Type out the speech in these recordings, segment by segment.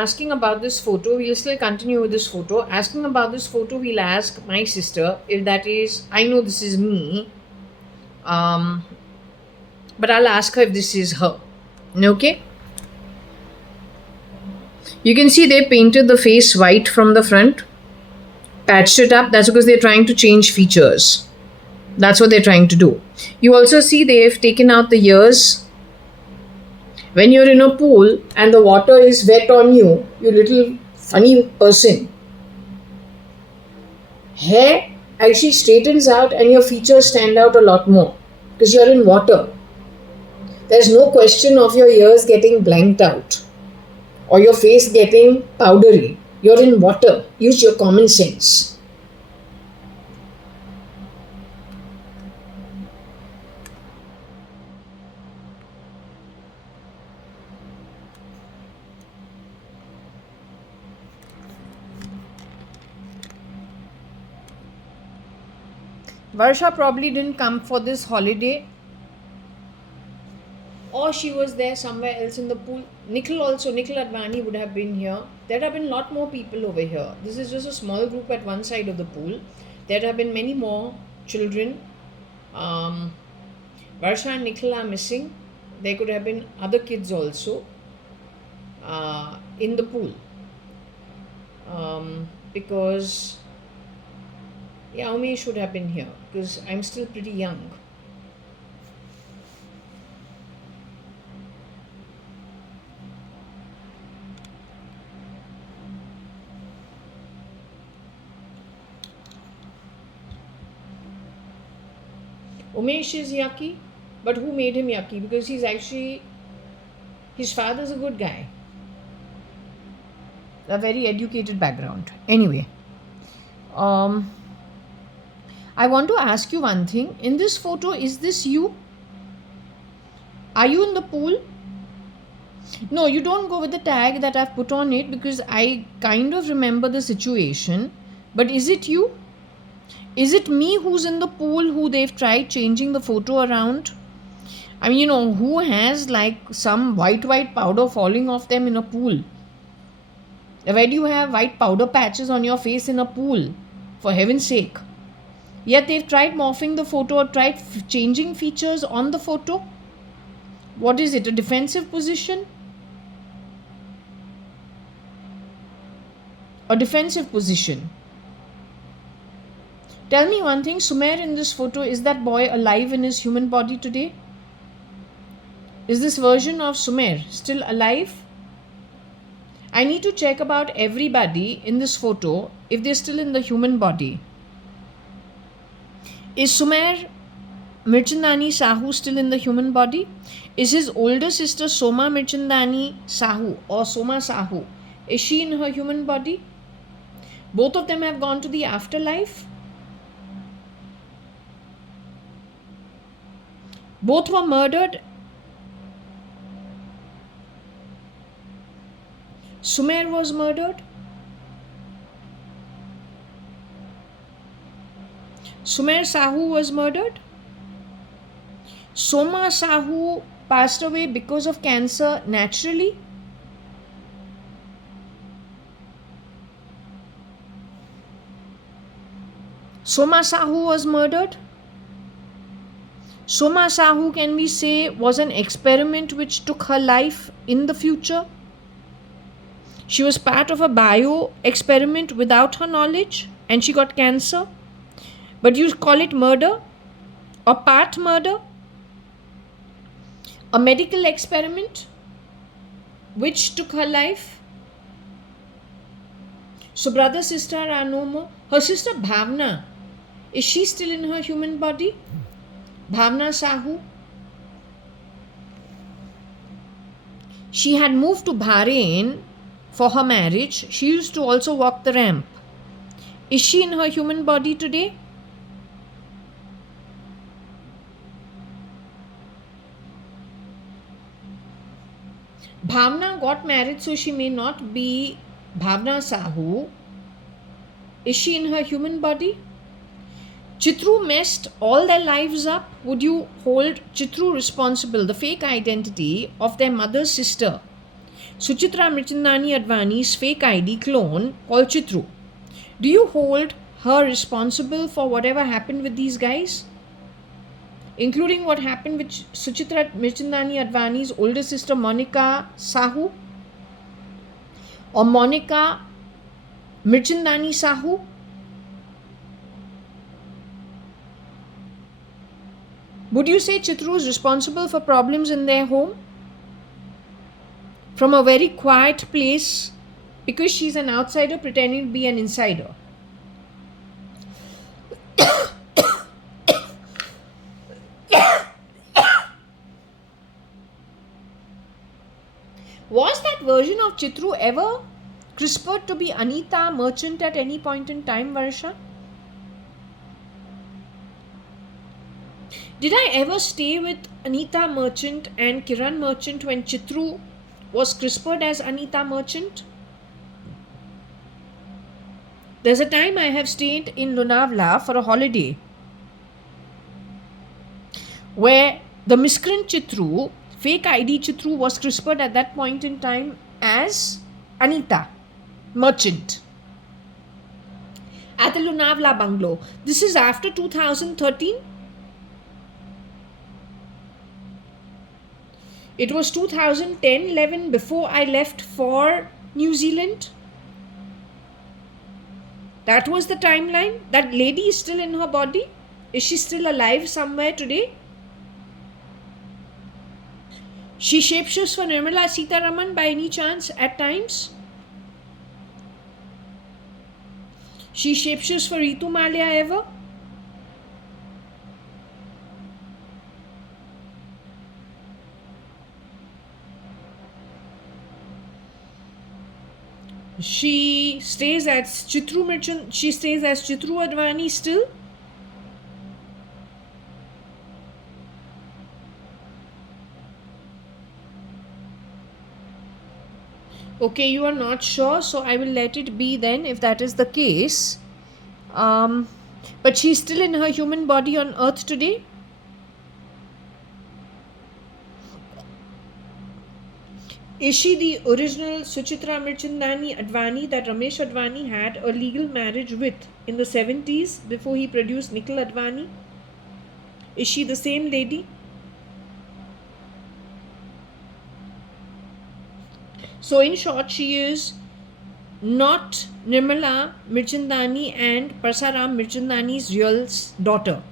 asking about this photo. We'll still continue with this photo. Asking about this photo, we'll ask my sister if that is, I know this is me, but I'll ask her if this is her. Okay? You can see they painted the face white from the front, patched it up. That's because they're trying to change features. That's what they're trying to do. You also see they've taken out the ears. When you're in a pool and the water is wet on you, you little funny person, hair actually straightens out and your features stand out a lot more because you're in water. There's no question of your ears getting blanked out or your face getting powdery. You're in water. Use your common sense. Varsha probably didn't come for this holiday, or she was there somewhere else in the pool. Nikhil also, Nikhil.ADVANI would have been here. There have been a lot more people over here. This is just a small group at one side of the pool. There have been many more children. Varsha and Nikhil are missing. There could have been other kids also in the pool. Because Umesh should have been here because I'm still pretty young. Umesh is yucky, but who made him yucky? Because he's actually, his father's a good guy. A very educated background. Anyway, I want to ask you one thing. In this photo, is this you? Are you in the pool? No, you don't go with the tag that I've put on it because I kind of remember the situation. But is it you? Is it me who's in the pool who they've tried changing the photo around? I mean, who has like some white powder falling off them in a pool? Where do you have white powder patches on your face in a pool? For heaven's sake. Yet they've tried morphing the photo or tried changing features on the photo. What is it? A defensive position? A defensive position. Tell me one thing, Sumer in this photo, is that boy alive in his human body today? Is this version of Sumer still alive? I need to check about everybody in this photo if they're still in the human body. Is Sumer Mirchandani Sahu still in the human body? Is his older sister Soma Mirchandani Sahu or Soma Sahu, is she in her human body? Both of them have gone to the afterlife. Both were murdered. Sumer was murdered. Sumer Sahu was murdered. Soma Sahu passed away because of cancer naturally. Soma Sahu was murdered. Soma Sahu, can we say, was an experiment which took her life in the future? She was part of a bio experiment without her knowledge and she got cancer. But you call it murder or part murder? A medical experiment which took her life. So brother, sister are no more. Her sister Bhavna, is she still in her human body? Bhavna Sahu. She had moved to Bahrain for her marriage. She used to also walk the ramp. Is she in her human body today? Bhavna got married, so she may not be Bhavna Sahu. Is she in her human body? Chitru messed all their lives up. Would you hold Chitru responsible, the fake identity of their mother's sister, Suchitra Mirchandani Advani's fake ID clone called Chitru. Do you hold her responsible for whatever happened with these guys? Including what happened with Suchitra Mirchandani Advani's older sister Monica Sahu? Or Monica Mirchandani Sahu? Would you say Chitru is responsible for problems in their home? From a very quiet place, because she's an outsider pretending to be an insider. Was that version of Chitru ever CRISPRed to be Anita Merchant at any point in time, Varsha? Did I ever stay with Anita Merchant and Kiran Merchant when Chitru was CRISPRed as Anita Merchant? There's a time I have stayed in Lonavala for a holiday where the miscreant Chitru, fake ID Chitru, was CRISPRed at that point in time as Anita Merchant at the Lonavala bungalow. This is after 2013. It was 2010-11 before I left for New Zealand. That was the timeline. That lady is still in her body. Is she still alive somewhere today? She shapeshifts for Nirmala Sitharaman by any chance at times? She shapeshifts for Ritu Malia ever? She stays as Chitru Merchant. She stays as Chitru Advani still. Okay, you are not sure, so I will let it be then if that is the case. But she's still in her human body on earth today. Is she the original Suchitra Mirchandani Advani that Ramesh Advani had a legal marriage with in the 70s before he produced Nikhil Advani? Is she the same lady? So in short, she is not Nirmala Mirchandani and Parsaram Mirchandani's real daughter.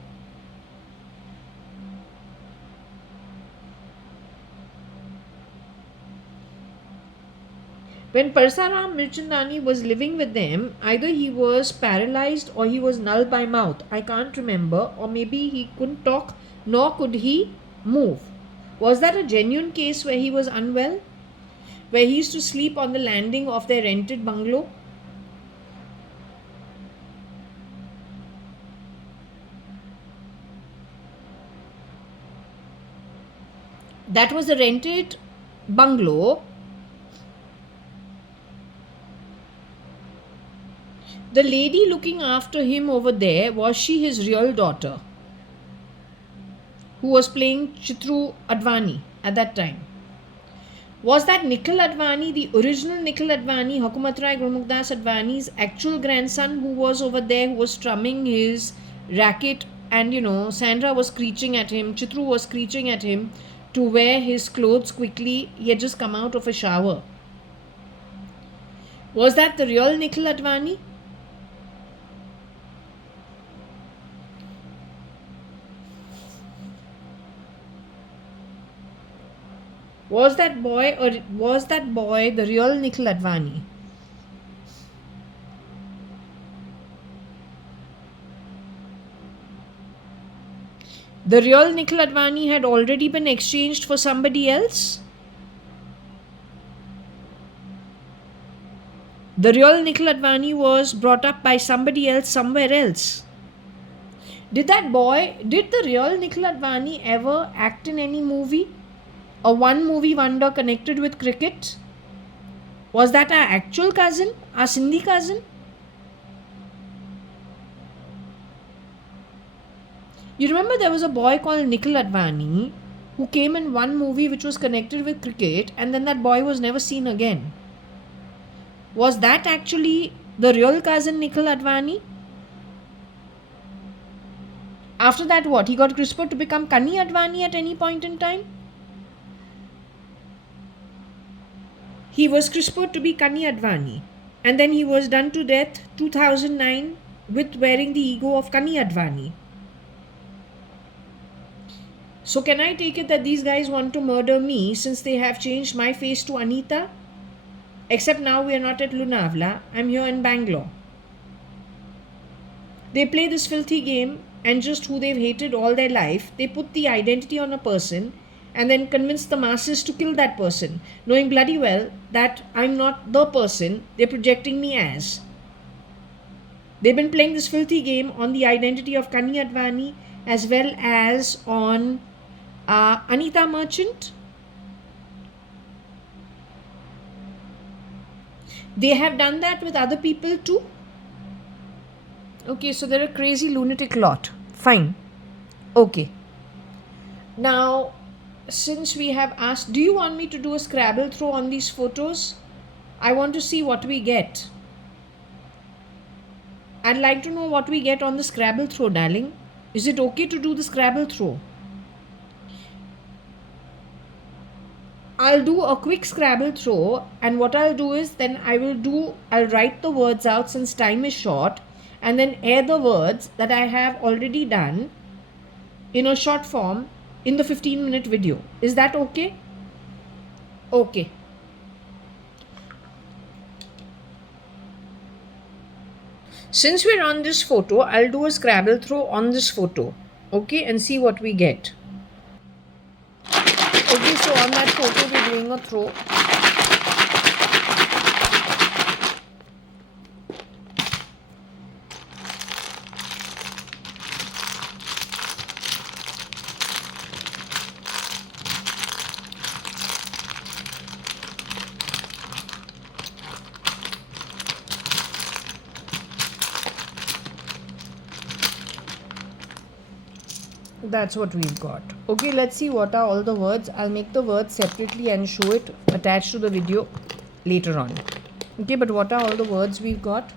When Parsaram Mirchandani was living with them, either he was paralyzed or he was null by mouth. I can't remember. Or maybe he couldn't talk, nor could he move. Was that a genuine case where he was unwell? Where he used to sleep on the landing of their rented bungalow? That was the rented bungalow. The lady looking after him over there, was she his real daughter? Who was playing Chitru Advani at that time? Was that Nikhil Advani, the original Nikhil Advani, Hukumatrai Gurmukdas Advani's actual grandson who was over there, who was strumming his racket and Sandra was screeching at him, Chitru was screeching at him to wear his clothes quickly. He had just come out of a shower. Was that the real Nikhil Advani? Was that boy the real Nikhil Advani? The real Nikhil Advani had already been exchanged for somebody else? The real Nikhil Advani was brought up by somebody else somewhere else. Did the real Nikhil Advani ever act in any movie? A one movie wonder connected with cricket? Was that our actual cousin? Our Sindhi cousin? You remember there was a boy called Nikhil Advani who came in one movie which was connected with cricket, and then that boy was never seen again. Was that actually the real cousin Nikhil Advani? After that, what? He got CRISPR to become Kani Advani at any point in time? He was CRISPR to be Kani Advani. And then he was done to death 2009 with wearing the ego of Kani Advani. So can I take it that these guys want to murder me since they have changed my face to Anita? Except now we are not at Lonavala. I'm here in Bangalore. They play this filthy game, and just who they've hated all their life, they put the identity on a person and then convince the masses to kill that person, knowing bloody well that I'm not the person they're projecting me as. They've been playing this filthy game on the identity of Kani Advani as well as on Anita Merchant. They have done that with other people too. Okay, so they're a crazy lunatic lot. Fine. Okay. Now, since we have asked, do you want me to do a Scrabble throw on these photos? I want to see what we get. I'd like to know what we get on the Scrabble throw, darling. Is it okay to do the Scrabble throw? I'll do a quick Scrabble throw, and what I'll do is then I'll write the words out since time is short, and then air the words that I have already done in a short form in the 15-minute video. Is that okay? Okay. Since we're on this photo, I'll do a Scrabble throw on this photo. Okay, and see what we get. Okay, so on that photo, we're doing a throw. That's what we've got. Okay, let's see what are all the words. I'll make the words separately and show it attached to the video later on. Okay, but what are all the words we've got?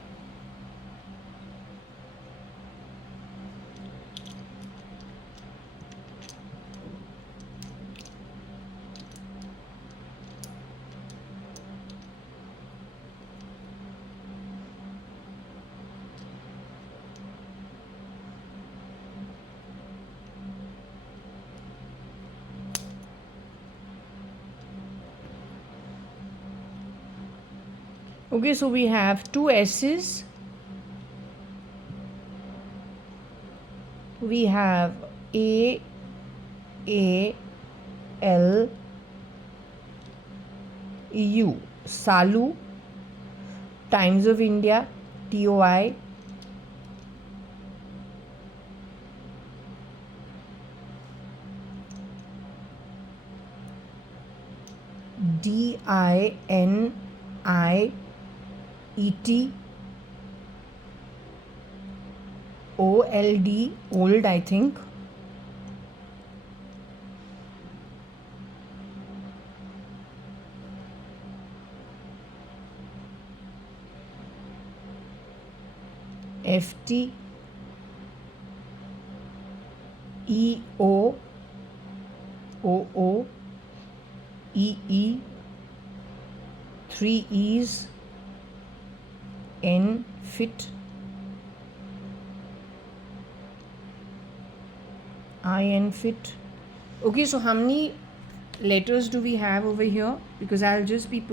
Okay, so we have two S's. We have A L U, Salu. Times of India, TOI. DINIET, OLD, old, I think. FT, EO, OO, EE, 3 E's, N, fit, IN, fit. Okay, so how many letters do we have over here? Because I'll just be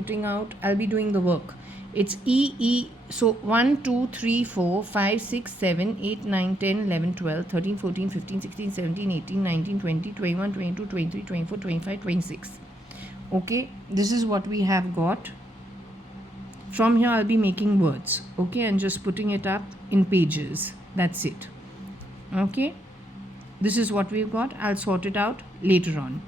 I'll be doing the work. It's EE. So 1, 2, 3, 4, 5, 6, 7, 8, 9, 10, 11, 12, 13, 14, 15, 16, 17, 18, 19, 20, 21, 22, 23, 24, 25, 26. Okay, this is what we have got. From here I'll be making words, okay, and just putting it up in pages. That's it. Okay, this is what we've got. I'll sort it out later on.